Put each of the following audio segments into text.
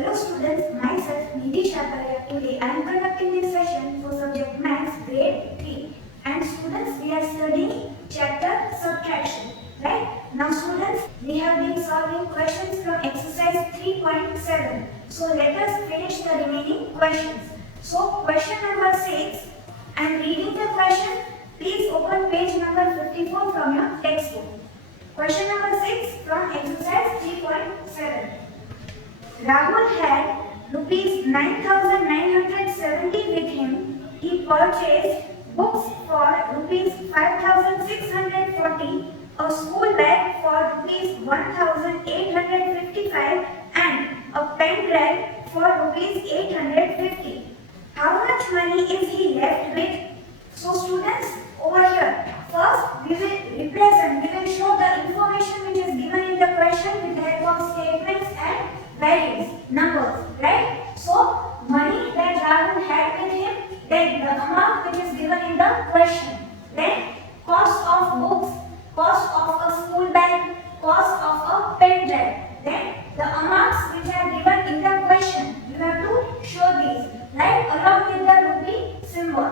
Hello students, myself Nidhi Shaparia. Today I am conducting this session for subject Maths grade 3. And students, we are studying chapter subtraction. Right? Now students, we have been solving questions from exercise 3.7. So let us finish the remaining questions. So question number 6, I am reading the question. Please open page number 54 from your textbook. Question number 6 from exercise 3.7. Rahul had rupees 9,970 with him. He purchased books for rupees 5,640, a school bag for rupees 1,855 and a pen drive for rupees 850. How much money is he left with? So students, over here, first we will show the information which is given in the question with the help of statements and values, numbers, right? So, money that Rahul had with him, then the amount which is given in the question, then cost of books, cost of a school bag, cost of a pen drive, then the amounts which are given in the question. You have to show these, right, along with the rupee symbol.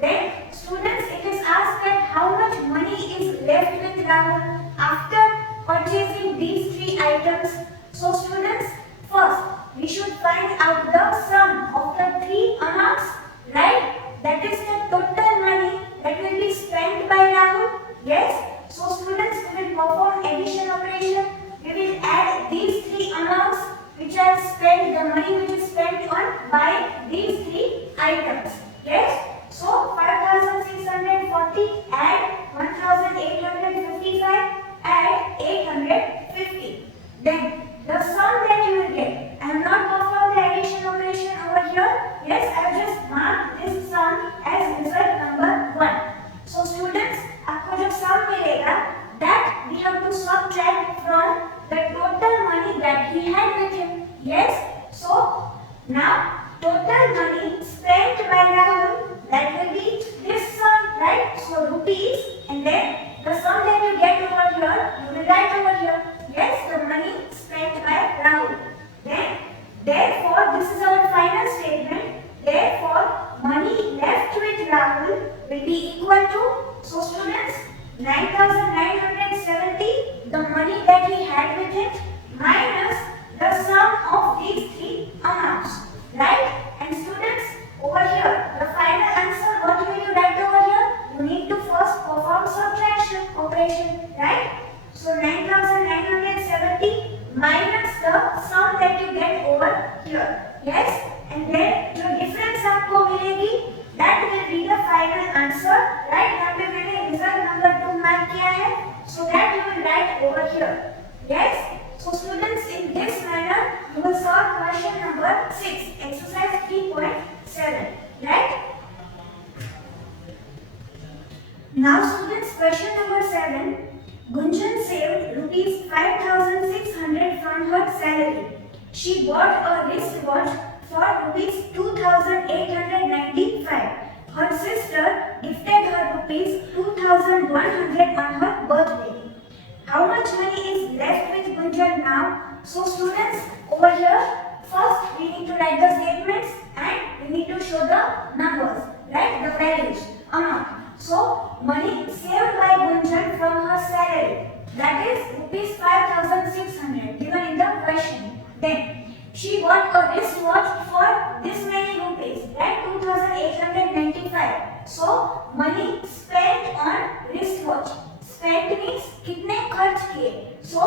Then, students, it is asked that how much money is left with Rahul after purchasing these three items. So, students, first we should find out the sum of the three amounts, right? That is the total money that will be spent by Rahul. Yes. So, students, we will perform addition operation. We will add these three amounts which are spent, the money which is spent on by these three items. Yes. So 5,640 add 1,855 add 850. Then the sum that you will get. I have not performed the addition operation over here. Yes, I have just marked this sum as result number 1. So students, आपको जो sum मिलेगा, that we have to subtract from the total money that he had with him. Yes. So now total money spent by Rahul, that will be this sum, right? So rupees, and then the sum that you get over here, you will write over here. Yes, the money spent by Rahul. Then, therefore, this is our final statement. Therefore, money left with Rahul will be equal to, so students, 9,970, the money that he had with him, minus the sum of these three amounts, right? And students, over here, the final answer, what will you write over here? You need to first perform subtraction operation, right? So 9,970 minus the sum that you get over here. Yes? And then the difference आपको मिलेगी, that will be the final answer, right? यहाँ पे मैंने result number 2 mark किया है, so that you will write over here. Yes? So students, in this manner, you will solve question number 6, exercise 3.7, right? Now students, question number 7, Gunjan saved rupees 5,600 from her salary. She bought a wristwatch for rupees 2,895. Her sister gifted her rupees 2,100 on her birthday. How much money is left with Gunjan now? So students, over here, first we need to write the statements and we need to show the numbers, right? The values, amount. So money saved by Gunjan from her salary, that is rupees 5,600 given in the question. Then she bought a wristwatch for this many rupees, right? 2,895. So money spent on wristwatch. Spent means कितने खर्च किए. So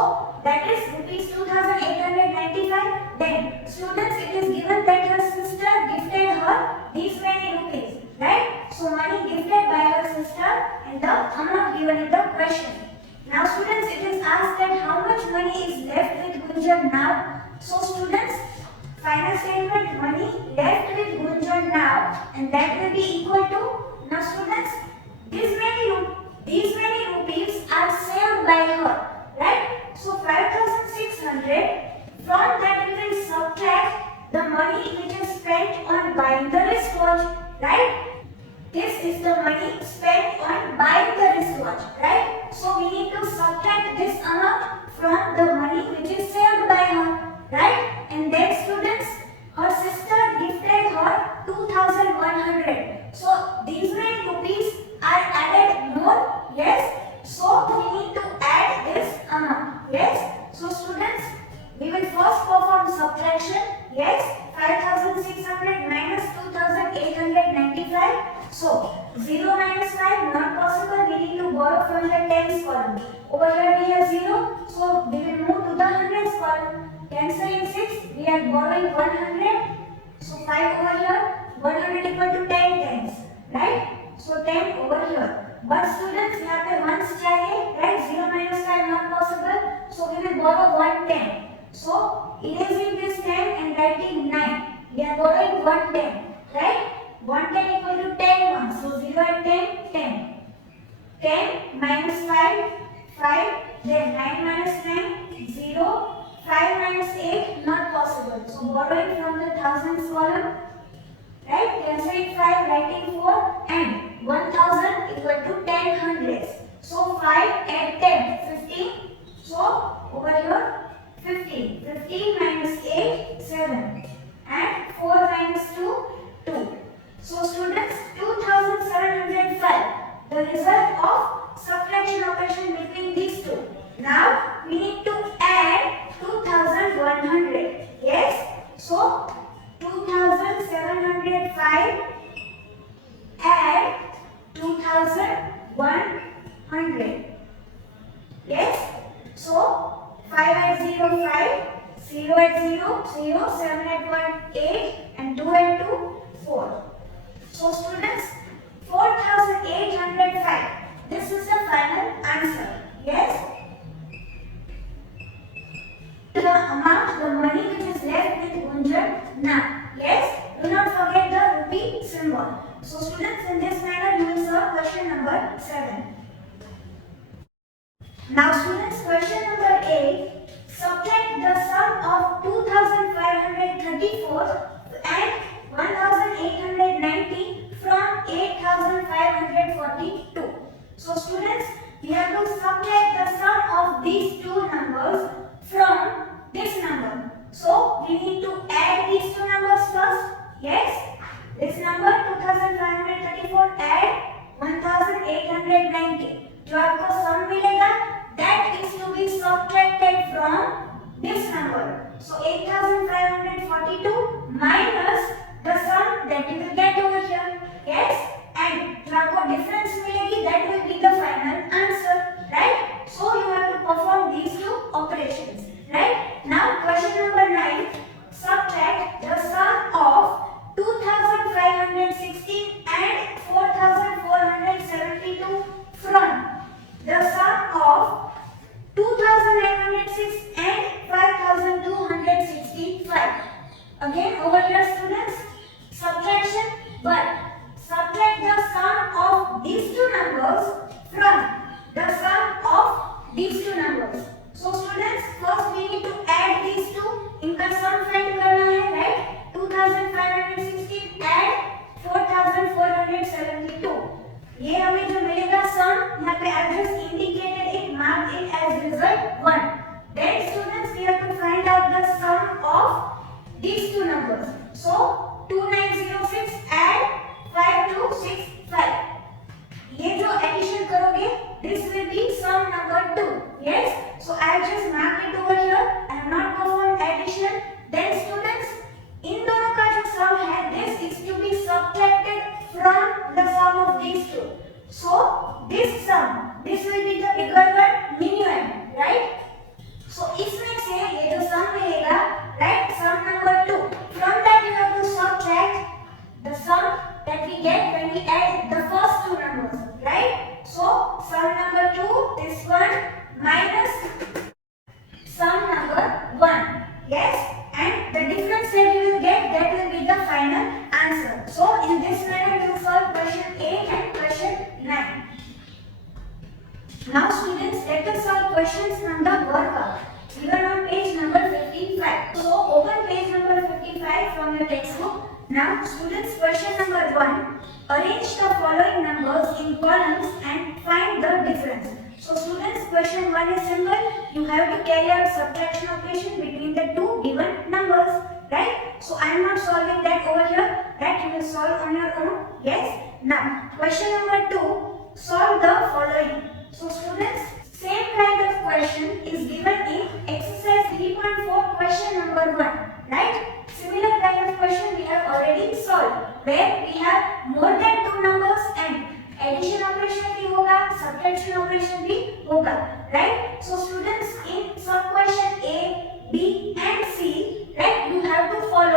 that is rupees 2,895. Then students, it is given that her sister gifted her these many rupees, right? So money gifted by her sister and the amount given in the question. Now students, it is asked that how much money is left with Gunjan now. So students, final statement, money left with Gunjan now, and that will be equal to, now students, these many rupees are saved by her, right? So 5,600, from that we will subtract the money which is spent on buying the wristwatch, right? This is the money spent on buying the wristwatch, right? So we need to subtract this amount from the money which is saved by her, right? And then students, 100. So 5 over here, 100 equal to 10 times, right? So 10 over here. But students, यहाँ पे ones चाहिए, right? 0 minus 5 not possible. So we will borrow 110. So erasing this 10 and writing 9. We are borrowing 110, right? 110 equal to 10 ones. So 0 and 10, 10. 10 minus 5, 5. Then 9 minus 9, 0. 5 minus 8, not possible. So borrowing from the thousands column, right? Cancelling 5, writing 4, and 1000 equal to 10 hundreds. So 5 and 10, 15. So over here, 15. 15 minus 8, 7. And 4 minus 2, 2. So students, 2705. The result of subtraction operation between these two. Now we need to add 2100. Yes? So 2705 add 2100. Yes? So 5 at 0, 5, 0 at 0, 0, 7 at 1, 8, and 2 at 2, 4. So students, 4805. This is the final answer. Yes? The amount, the money which is left with Gunjan now. Yes? Do not forget the rupee symbol. So students, in this manner you will solve question number 7. Now students, question number 8. Subtract the sum of 2534 and 1890 from 8542. So students, we have to subtract the sum of these two numbers from this number. So we need to add these two numbers first. Yes? This number 2534 add 1890. जो आपको sum मिलेगा, that is to be subtracted from this number. So 8542 minus the sum that you will get over here. Yes? And जो आपको difference मिलेगी, that will be the final answer. Right? So you have to perform these two operations. Right? Now question number 9. Subtract the sum of 2516 and 4472 from the sum of 2906 and 5265. Again over here students, subtraction, but subtract the sum of these two numbers from the sum of these two numbers. So students, first we need to add these two. इनका sum find करना है, right? 2516 add 4472. ये हमें जो मिलेगा sum, यहाँ पे I just indicated it, mark it as result 1. Then students, we have to find out the sum of these two numbers. So 2906 add 5265. ये जो addition करोगे, this will be sum number 2. Yes? So I just mark it over here. I have not performed addition. Then students, इन दोनों का जो sum है, this is to be subtracted from the sum of these two. So this sum, this will be the bigger one, minimum, right? So इसमें से ये जो sum मिलेगा, right? Sum number 2. From that you have to subtract the sum that we get when we add the first two numbers, right? So sum number 2, this one, minus sum number 1. Yes? And the difference that you will get, that will be the final answer. So in this manner you will solve question 8 and question 9. Now students, let us solve questions from the workout given on page number 55. So open page number 55 from your textbook. Now students, question number 1. Arrange the following numbers in columns and find the difference. So students, question 1 is simple. You have to carry out subtraction operation between the two given numbers, right? So I am not solving that over here. That you will solve on your own. Yes? Now, question number 2. Solve the following. So students, same kind of question is given in exercise 3.4 question number 1, right? Similar kind of question we have already solved, where we have more than two numbers and addition operation भी होगा, subtraction operation भी होगा, right? So students, in sub question A, B and C, right, you have to follow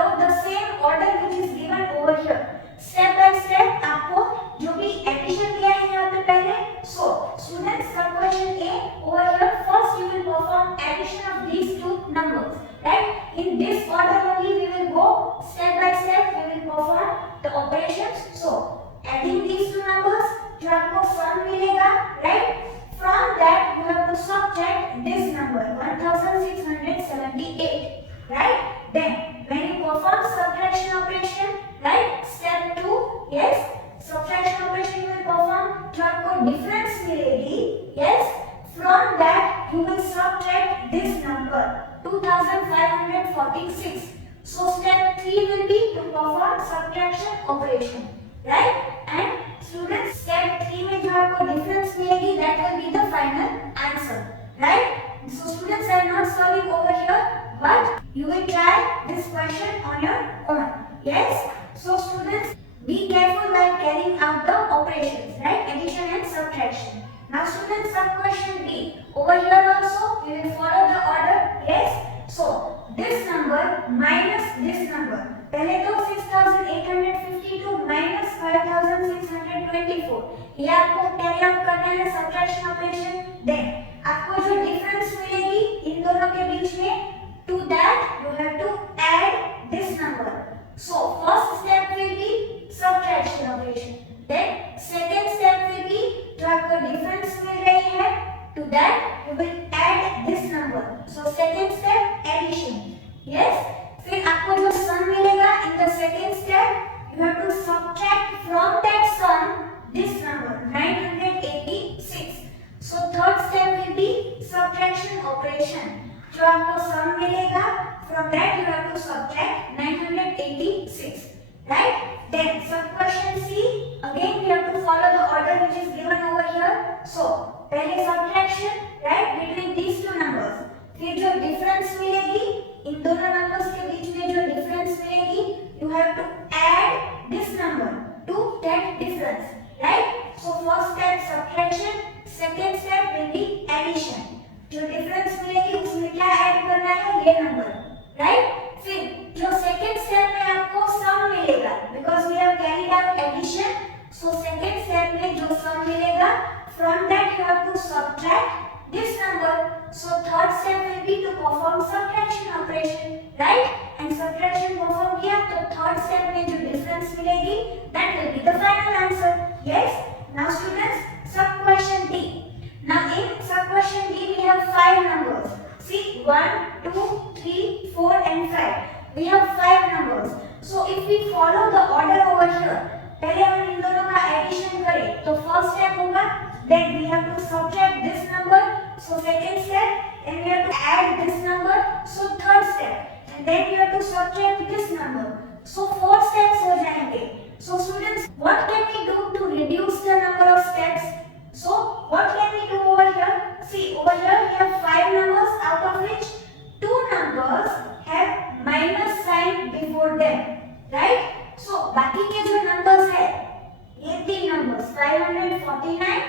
perform subtraction operation, right? Step 2, yes, subtraction operation you will perform. जो आपको difference मिलेगी, yes, from that you will subtract this number 2546. So step 3 will be to perform subtraction operation, right? And students, step 3 में जो आपको difference मिलेगी, that will be the final answer, right? So students, I am not solving over here, but you will try this question on your own. Yes. So students, be careful while carrying out the operations, right? Addition and subtraction. Now students, sub question B. Over here also we will follow the order. Yes. So this number minus this number. पहले तो 6852 minus 5624. ये आपको carry out करना है subtraction operation. Then आपको जो difference मिलेगी इन दोनों के बीच में, to that you have to add this number. So first step will be subtraction operation. Then second step will be जो आपको difference मिल रही है, to that you will add this number. So second step addition. Yes. फिर आपको जो sum मिलेगा in the second step you have to subtract from that sum this number 986. So third step will be subtraction operation. जो आपको sum मिलेगा from that you have to subtract 986, right? Then sub question C, again we have to follow the order which is given over here. So पहले subtraction, right, between these two numbers. फिर जो difference मिलेगी इन दोनों numbers के बीच में जो difference मिलेगी, you have to add this number to that difference, right? So first step subtraction, second step will be addition. जो difference मिलेगी उसमें क्या add करना है, ये number, right? फिर जो second step में आपको sum मिलेगा, because we have carried out addition, so second step में जो sum मिलेगा, from that you have to subtract this number. So third step will be to perform subtraction operation, right? And subtraction perform किया तो third step में जो difference मिलेगी, that will be the final answer. Yes. Now students, sub question D. Now in sub question D we have 5 numbers. See, 1, 2, 3, 4 and 5. We have 5 numbers. So if we follow the order over here, पहले हम इन दोनों का addition करें, तो first step होगा, then we have to subtract this number, so second step, and we have to add this number, so third step, and then we have to subtract this number, so 4 steps हो जाएंगे. So students, what can we do to reduce the number of steps? So what can we do over here? See, over here we have 5 numbers, out of which 2 numbers have minus sign before them, right? So बाकी के जो numbers है, ये 3 numbers 549,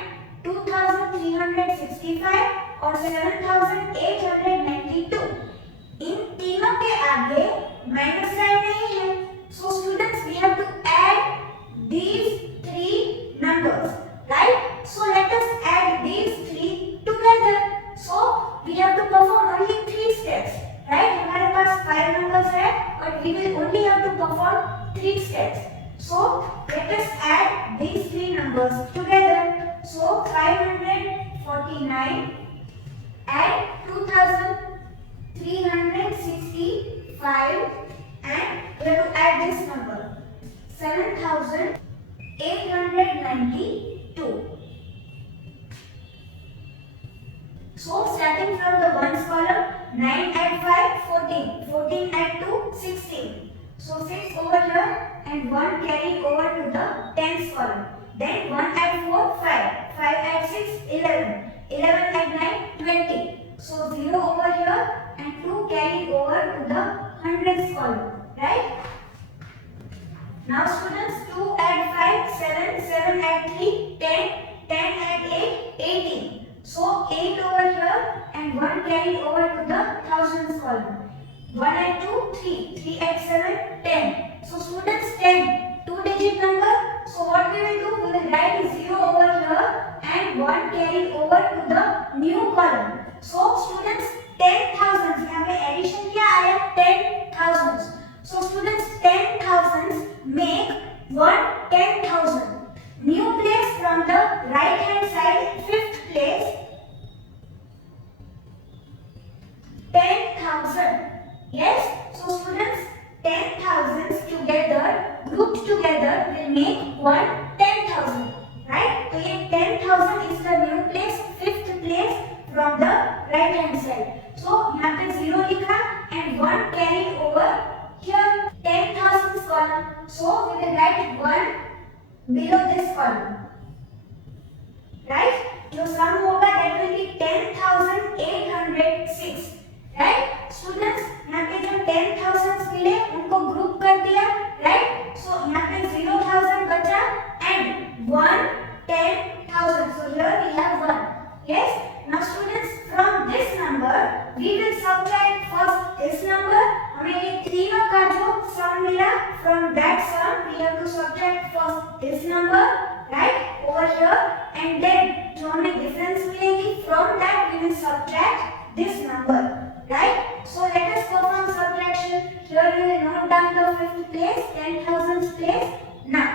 2365 और 7892. इन तीनों के आगे minus sign नहीं है. So students, we have to add these 3 numbers, right? So let us add these 3 together. So we have to perform only 3 steps, right? हमारे पास 5 numbers है, but we will only have to perform 3 steps. So let us add these 3 numbers together. So 549 and 2365 and we have to add this number 7892. So starting from the ones column, 9 add 5, 14, 14 add 2, 16. So 6 over here and 1 carried over to the tens column. Then 1 add 4, 5, 5 add 6, 11, 11 add 9, 20. So 0 over here and 2 carried over to the hundreds column, right? Now students, 2 add 5, 7, 7 add 3, 10, 10 add 8, 18. So 8 over here and 1 carried over to the thousands column. 1 add 2, 3, 3 add 7, 10. So students, 10, 2-digit number. So what we will do, we will write 0 over here and 1 carried over to the new column. So students, 10,000, यहाँ पे addition क्या आया, 10,000. So students, 10,000 make 10,000. New place from the right hand side, 5th place, 10,000. Yes. So students, 10 1 10,000, right? So ये 10,000 is the new place, fifth place from the right hand side. So यहाँ पे 0 लिखा and 1 carried over here 10,000 column. So we will write 1 below this column, right? जो sum होगा that will be 10,806, right? Students यहाँ पे जो 10,000 मिले उनको ग्रुप कर दिया, right? So यहाँ पे 0,000 बचा and 1 10,000. So here we have 1. Yes. Now students, from this number we will subtract first this number. हमें ये तीनों का जो sum मिला, from that sum we have to subtract first this number, right, over here, and then जो हमें difference मिलेगी, from that we will subtract this number, right? So let us perform subtraction. Here we will note down the fifth place, 10,000's place. Now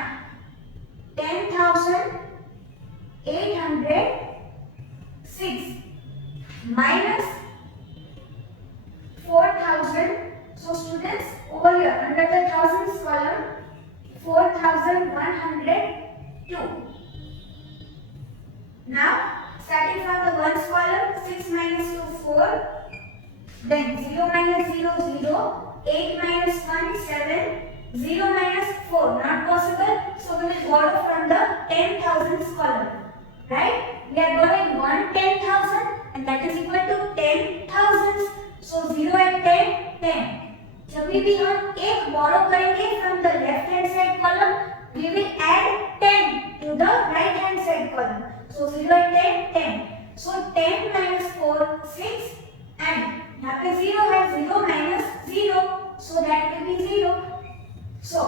10,806 minus 4,000. So students, over here under the thousands column, 4,102. Now starting from the ones column, 6 minus 2 4, then 0 minus 0 0, 8 minus 1 7, 0 minus 4 not possible, so we will borrow from the 10,000s column, right? We are borrowing 1 10,000 and that is equal to 10,000s. So 0 and 10 10. जब भी हम एक borrow करेंगे from the left hand side column, we will add 10 to the right hand side column. So 0 and 10 10. So 10 minus 4 6 and यहाँ पे 0 है, 0 minus 0, so that will be 0. So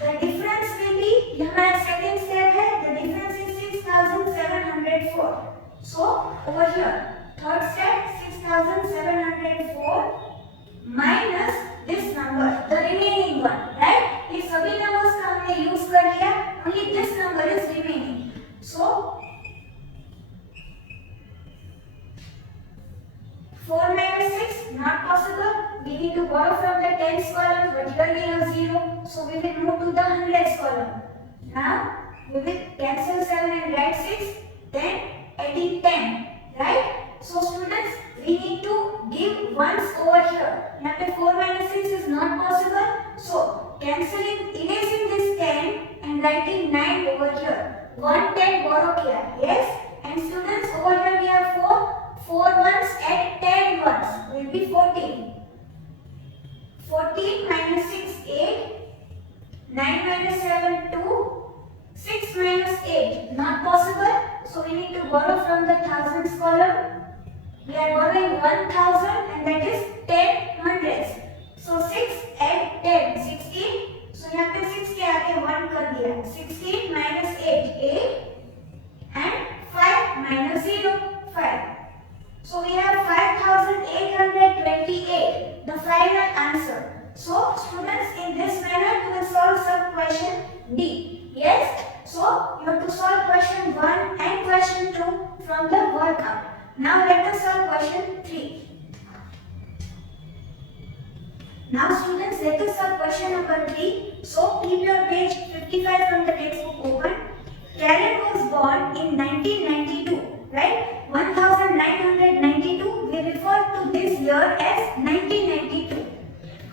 the difference will be, ये हमारा second step है, the difference is 6,704. So over here third step 6,704 minus this number, the remaining one, right? ये सभी numbers का हमने use कर लिया, only this number is remaining. So 4 minus 6 not possible. We need to borrow from the tens column, but here we have 0, so we will move to the hundreds column. Now we will cancel 7 and write 6, then adding 10, right? So students, we need to give ones over here. यहाँ पे 4 minus 6 is not possible, so cancelling, erasing this 10 and writing 9 over here. 1 10 borrow किया, yes. And students, over here we have 4 ones and 10 ones will be 14. 14 minus 6 8, 9 minus 7 2, 6 minus 8 not possible, so we need to borrow from the thousands column. We are borrowing 1,000 and that is 10 hundreds. So 6 and 10 16. So यहाँ पे 6 के आगे 1 कर दिया. 16 minus 8 8 and 5 minus 0 5. So we have 5,828, the final answer. So students, in this manner you will solve some question D. Yes? So you have to solve question 1 and question 2 from the workout. Now let us solve question 3. Now students, let us solve question number 3. So keep your page 55 from the textbook open. Karen was born in 1992, right? 1992, we refer to this year as 1992.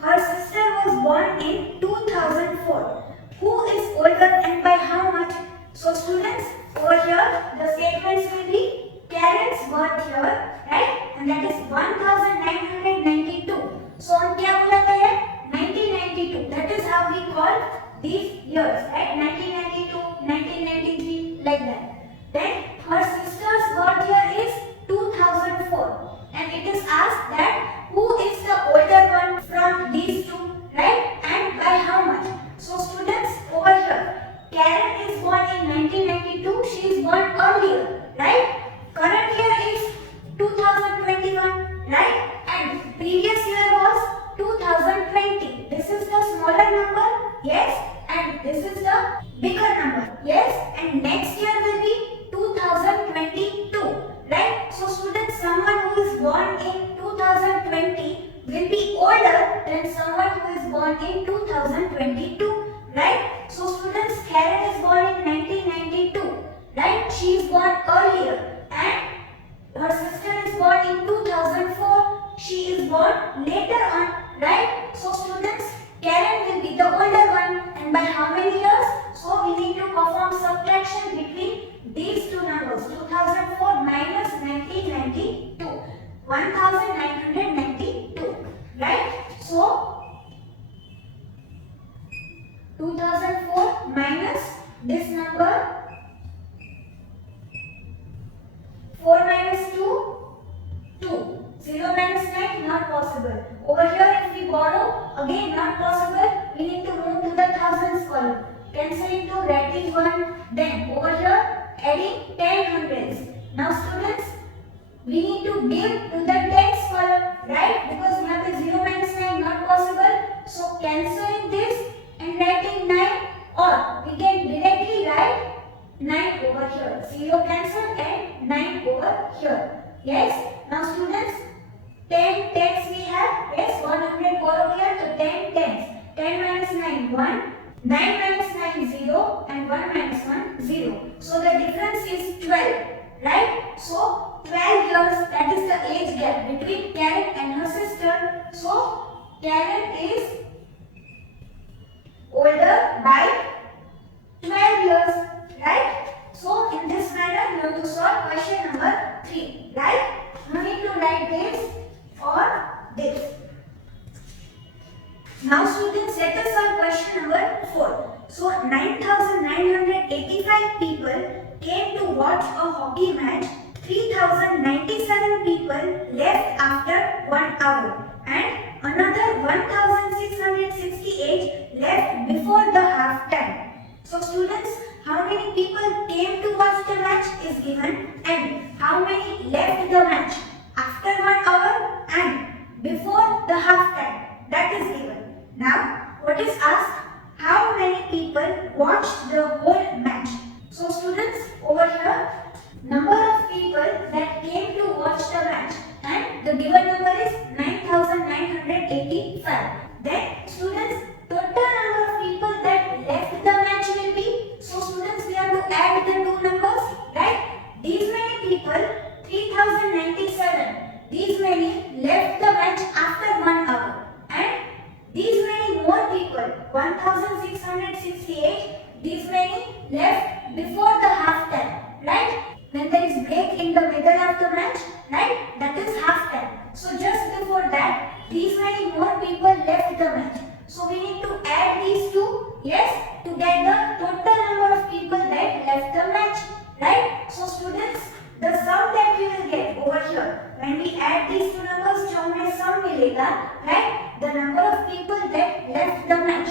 Her sister was born in 2004. Who is older and by how much? So students, over here the statements will be Karen's birth year, right? And that is 1992. So हम क्या बोलते हैं? 1992. That is how we call these years, right? 1992, 1993, like that. Then her sister's birth year is 2004, and it is asked that who is the older one from these two, right? And by how much? So students, over here Karen is born in 1992. She is born earlier, right? Current year is 2021, right? And previous year was 2020. This is the smaller number, yes, and this is the bigger number, yes. And next year will be 2022, right? So students, someone who is born in 2020 will be older than someone who is born in 2022, right? So students, Karen is born in 1992, right? She is born earlier, and her sister is born in 2004. She is born later on, right? So students, Karen will be the older one, and by how many years? So we need to perform subtraction between these two numbers. 2004 minus 1992, 1992, right? So 2004 minus this number, 4 minus 2, 2. 0 minus 9, not possible. Over here, if we borrow, again not possible. We need to move to the thousands column. Cancelling 2, writing 1. Then over here, adding 10 hundreds. Now students, we need to give to the tens column, right? Because we have the 0 minus 9, not possible. So cancelling this and writing 9, or we can directly write 9 over here. 0 cancel and 9 over here. Yes. Now students, 10 tens we have. Yes, 100 over here. So 10 tens. 10 minus 9, 1. 9 minus 9, 0. And 1 minus 1, 0. So the difference is 12. Right? So 12 years, that is the age gap between Karen and her sister. So Karen is older by 12 years. Right? So in this manner, you have to solve question number 3. Right? You need to write this or this. Now students, let us solve question number 4. So 9,985 people came to watch a hockey match. 3,097 people left after 1 hour and another 1,668 left before the half time. So students, how many people came to watch the match is given, and how many left the match after 1 hour and before the half time, that is given. Now, what is asked? How many people watched the whole match? So students, over here, number of people that came to watch the match, and the given number is 9,985. Then students, total number of people that left the match will be, so students, we have to add the two numbers, right? These many people, 3,097. These many left the match after 1 hour, and these many more people, 1,668, these many left before the half time, right? When there is break in the middle of the match, right? That is half time. So just before that, these many more people left the match. So we need to add these two, yes, to get the total number of people that left the match, right? So students, the sum that we will get over here, when we add these two numbers, जो हमें sum मिलेगा, right? The number of people that left the match.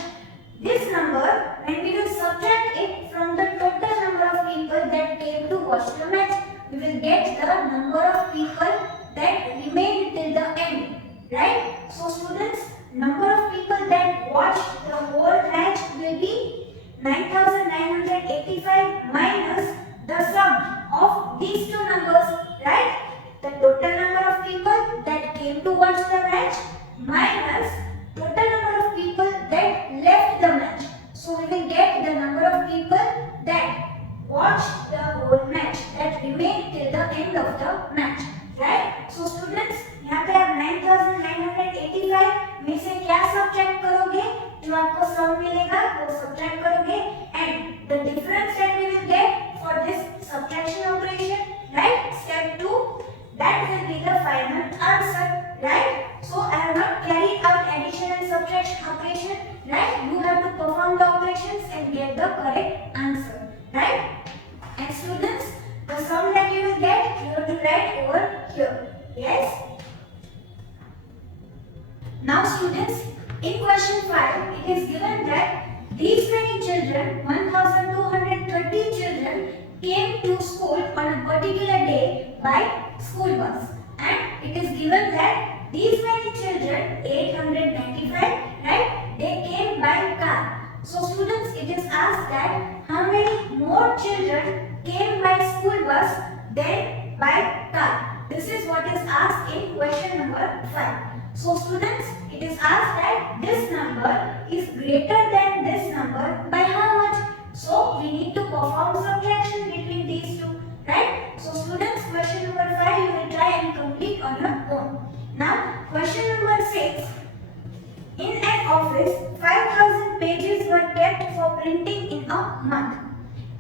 This number, when we will subtract it from the total number of people that came to watch the match, we will get the number of people that remained till the end, right? So students, number of people that watched the whole match will be 9,985 minus the sum of these two numbers, right? The total number of people that came to watch the match minus total number of people that left the match. So we will get the number of people that watched the whole match, that remained till the end of the match, right? So students, यहाँ पे आप 9,985 में से क्या subtract करोगे? जो आपको sum मिलेगा वो subtract करोगे, and the difference that we will get for this subtraction operation, right? Step 2, that will be the final answer, right? So I have not carried out addition and subtraction operation, right? You have to perform the operations and get the correct answer, right? And students, the sum that you will get, you have to write over here, yes? Now students, in question 5, it is given that these many children, 1,230 children, came to school on a particular day by school bus, and it is given that these many children, 895, right, they came by car. So students, it is asked that how many more children came by school bus than by car. This is what is asked in question number 5. So students, it is asked that this number is greater than this number we need to perform subtraction between these two, right? So students, question number 5 you will try and complete on your own. Now question number 6. In an office, 5,000 pages were kept for printing in a month,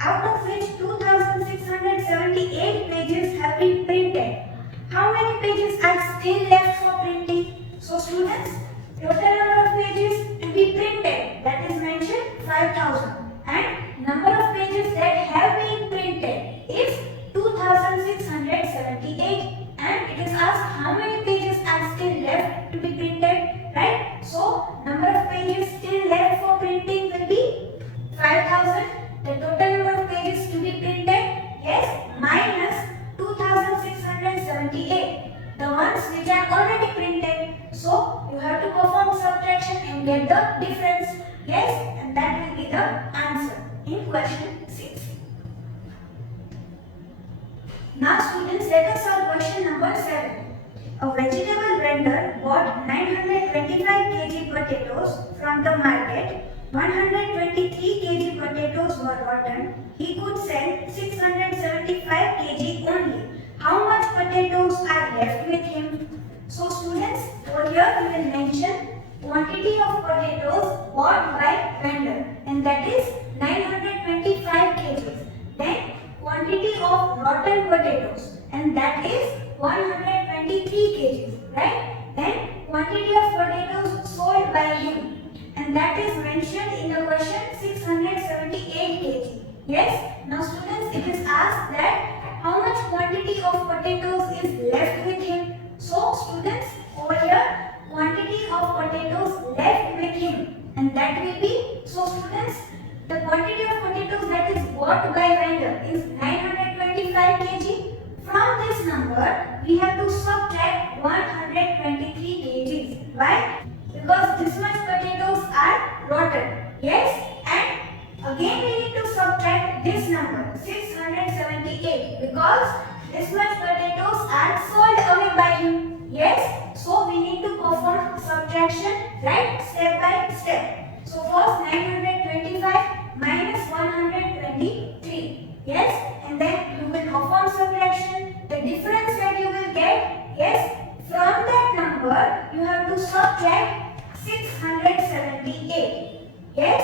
out of which 2,678 pages have been printed. How many pages are still left for printing? So students, total number of pages to be printed, that is mentioned 5,000, and number of pages that have been printed is 2,678, and it is asked how many pages are still left to be printed, right? So number of pages still left for printing will be 5,000. The total number of pages to be printed, yes, minus 2,678, the ones which are already printed. So you have to perform subtraction and get the difference, yes, and that will be the answer in question 6. Now students, let us solve question number 7. A vegetable vendor bought 925 kg potatoes from the market. 123 kg potatoes were rotten. He could sell 675 kg only. How much potatoes are left with him? So students, over here we will mention quantity of potatoes bought by vendor, and that is 925 kg. Then quantity of rotten potatoes, and that is 123 kg, right? Then quantity of potatoes sold by him, and that is mentioned in the question 678 kg. Yes, now students, it is asked that how much quantity of potatoes is left with him. So students, over here quantity of potatoes left with him, and that will be, so students, the quantity of potatoes that is bought by vendor is 925 kg. From this number we have to subtract 123 kg. Why? Because this much potatoes are rotten. Yes, and again we need to subtract this number 678 because this much potatoes are sold away by him. Yes, so we need to perform subtraction, right, step by step. So first 925 minus 123. Yes, and then you will perform subtraction. The difference that you will get, yes, from that number you have to subtract 678. Yes,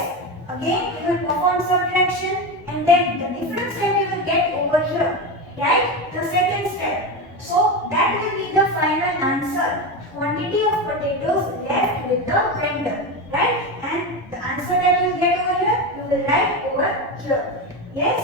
again you will perform subtraction, and then the difference that you will get over here, right, the second step. So that will be the final answer, quantity of potatoes left with the vendor, right, and the answer that you will get over here you will write over here. Yes.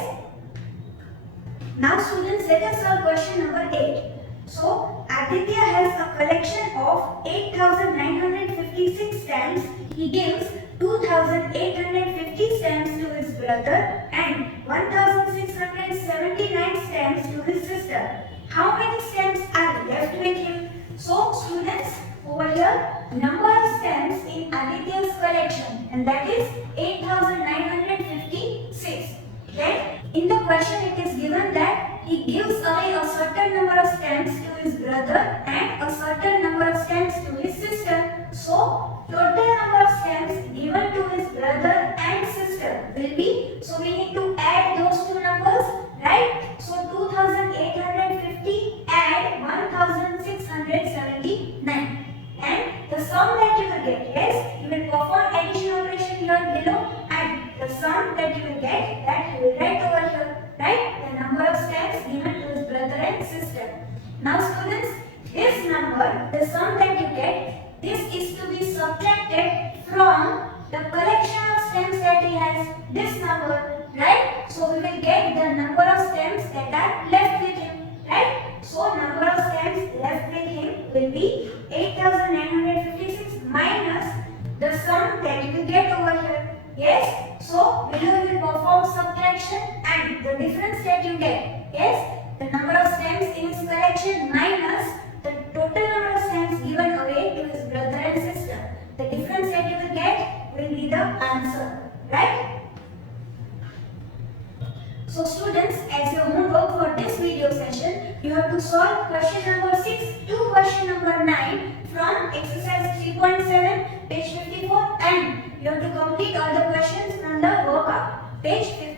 Now students, let us solve question number 8. So Aditya has a collection of 8,956 stamps. He gives 2,850 stamps to his brother and 1,679 stamps to his sister. How many stamps are left with him? So students, over here number of stamps in Aditya's collection, and that is 8,956. Then in the question it is given that he gives away a certain number of stamps to his brother and a certain number of stamps to his sister. So total number of stamps given to his brother and sister will be, so we need to add those two numbers, right? So 2,850 add 1,679, and the sum that you will get, yes, you will perform addition operation here below, and the sum that you will get, that you will write over here, right? The number of stamps given to his brother and sister. Now students, this number, the sum that you get, this is to be subtracted from the collection of stamps that he has, this number, right? So we will get the number of stamps that are left with him, right? So number of stamps left with him will be 8,956 minus the sum that you will get over here. Yes, so below you will perform subtraction, and the difference that you get, yes, the number of stamps in his collection minus the total number of stamps given away to his brother and sister. The difference that you will get will be the answer, right? So students, as your homework for this video session, you have to solve question number 6 to question number 9 from exercise 3.7, page 54, and you have to complete all the questions from the workout, page 54.